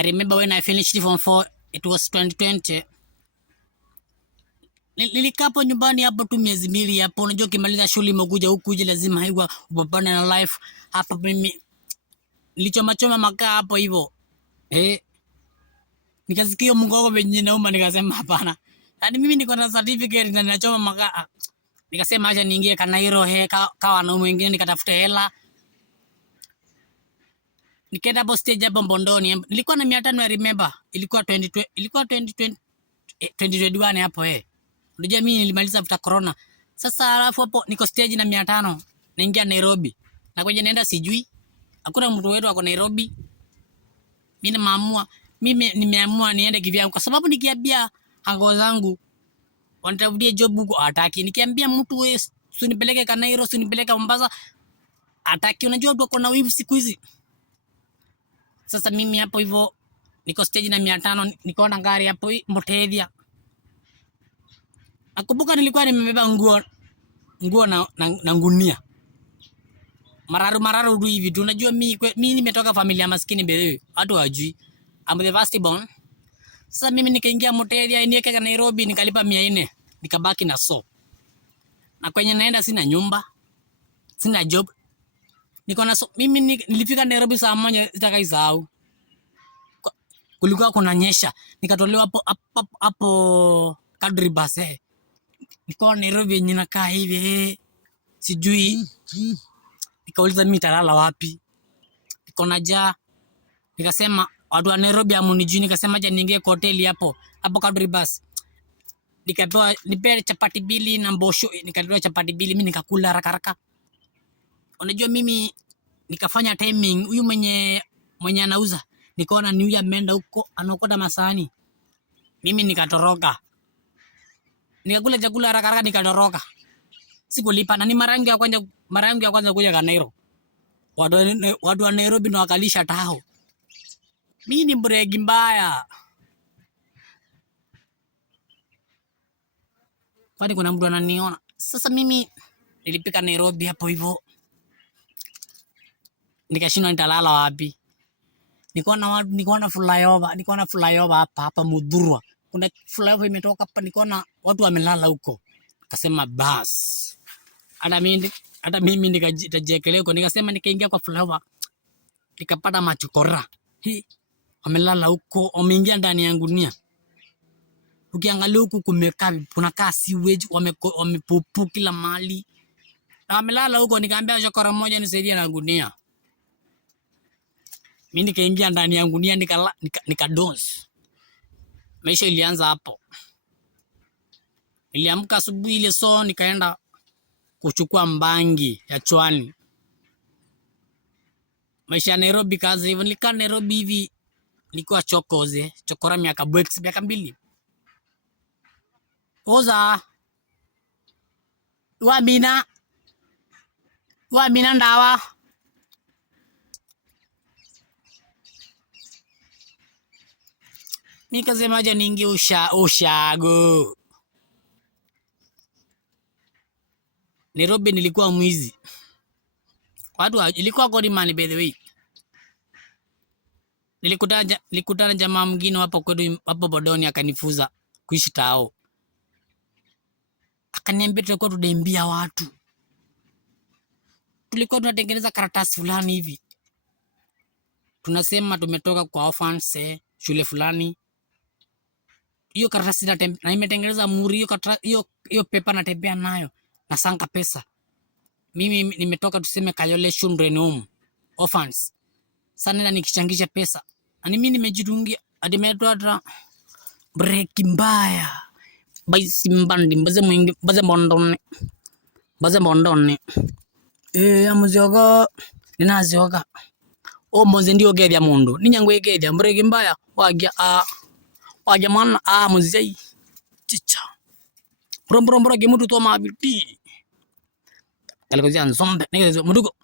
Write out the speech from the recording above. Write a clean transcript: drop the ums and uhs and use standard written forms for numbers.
I remember when I finished form 4, it was 2020. Nilikapo nyumbani hapo tu miezi mbili hapo. Unajua ukimaliza shule umekuja huku je, lazima haiwa upambane na life. Hapa mimi nilichoma makaa hapo hivyo. Nikasikia mgongo venye nauma, nikasema hapana. Hadi mimi niko na certificate na ninachoma makaa. Nikasema acha niingie Kanairo kawa wanaume wengine nikatafuta hela. Nikaenda hapo stage hapo Mbondoni. Nilikuwa na 500 I remember. Ilikuwa 2021 hapo Unajua mimi nilimaliza after corona. Sasa alafu hapo niko stage na 500 naingia Nairobi. Na kwenye naenda sijui. Hakuna mtu wetu wako Nairobi. Mimi nimeamua niende kivyangu kwa sababu nikiambia ango zangu wanatafutia job huko hataki. Nikiambia mtu wewe usinipeleke Kanairo, usinipeleke Mombasa hataki. Unajua watu wako na wivu siku hizi. Sasa mimi hapo hivyo niko stage na 500, nikaona gari hapo Motethia. Nakumbuka nilikuwa nimebeba nguo na ngunia. Mararu hivi. Tunajua mimi nimetoka familia maskini bewe. Watu hawajui. I'm the first born. Sasa mimi nikaingia Motethia niweke Nairobi, nikalipa 400. Nikabaki na na kwenye naenda sina nyumba. Sina job. Niko na mimi nilifika Nairobi saa 1 sitakaisahau. Kulikuwa kunanyesha. Nikatolewa hapo Kadri bus Niko Nairobi yenye nakaa hivi sijui. Nikauliza mimi nitalala wapi? Niko na njaa. Nikasema watu wa Nairobi hamunijui, nikasema aje niingie kwa hoteli hapo Kadri bus. Nikapewa nipe chapati mbili na mbosho, nikatoa chapati mbili mimi nikakula haraka. Unajua mimi nikafanya timing, huyu mwenye anauza nikaona ni huyu ameenda huko anaokota masahani. Mimi nikatoroka. Nikakula chakula haraka nikatoroka. Sikulipa na ni mara yangu ya kwanza kuja Kanairo. Watu wa Nairobi na wakalisha tao. Mimi ni bregi mbaya. Kwani kuna mtu ananiona? Sasa mimi nilipika Nairobi hapo hivyo. Nikashindwa nitalala wapi. Nikaona flyover hapa Mudhurwa. Kuna flyover imetoka hapa, nikaona watu wamelala huko. Nikasema bas. Hata mimi nikajekelea huko, nikasema nikaingia kwa flyover. Nikapata machokora. Wamelala huko, wameingia ndani ya gunia. Ukiangalia huku kunakaa sewage, wamepupu kila mahali. Na wamelala huko, nikaambia chokora mmoja nisaidie na gunia. Mimi nikaingia ndani ya gunia nikadonze. Maisha ilianza hapo. Niliamka asubuhi ile nikaenda kuchukua mbangi ya chwani. Maisha ya Nairobi kazi hivyo. Nilikaa Nairobi hivi nilikuwa chokora miaka 2. Oza Wamina ndawa. Nikasema aje niingie ushago. Nairobi nilikuwa mwizi. Ilikuwa God man by the way. Nilikutana jamaa mwingine hapo kwetu hapo Bodoni akanifuza kuishi tao. Akaniambia tulikuwa tunaimbia watu. Tulikuwa tunatengeneza karatasi fulani hivi. Tunasema tumetoka kwa orphans shule fulani. Hiyo karatasi na imetengeneza muri hiyo paper natembea nayo na sanga pesa. Mimi nimetoka tuseme Kayole Children Home orphans. Sana nikichangisha pesa. Na mimi nimejidungia hadi nimetoa break mbaya. Baisi mbandi mbaze mbondone. Amuzioga ninazioga. Moze ndio gethya mundu. Ninyangwe gethya break mbaya wagia mwana muzei. Chicha. Mbro gimutu to mabiti. Kalikozi anzombe. Nige mudugo.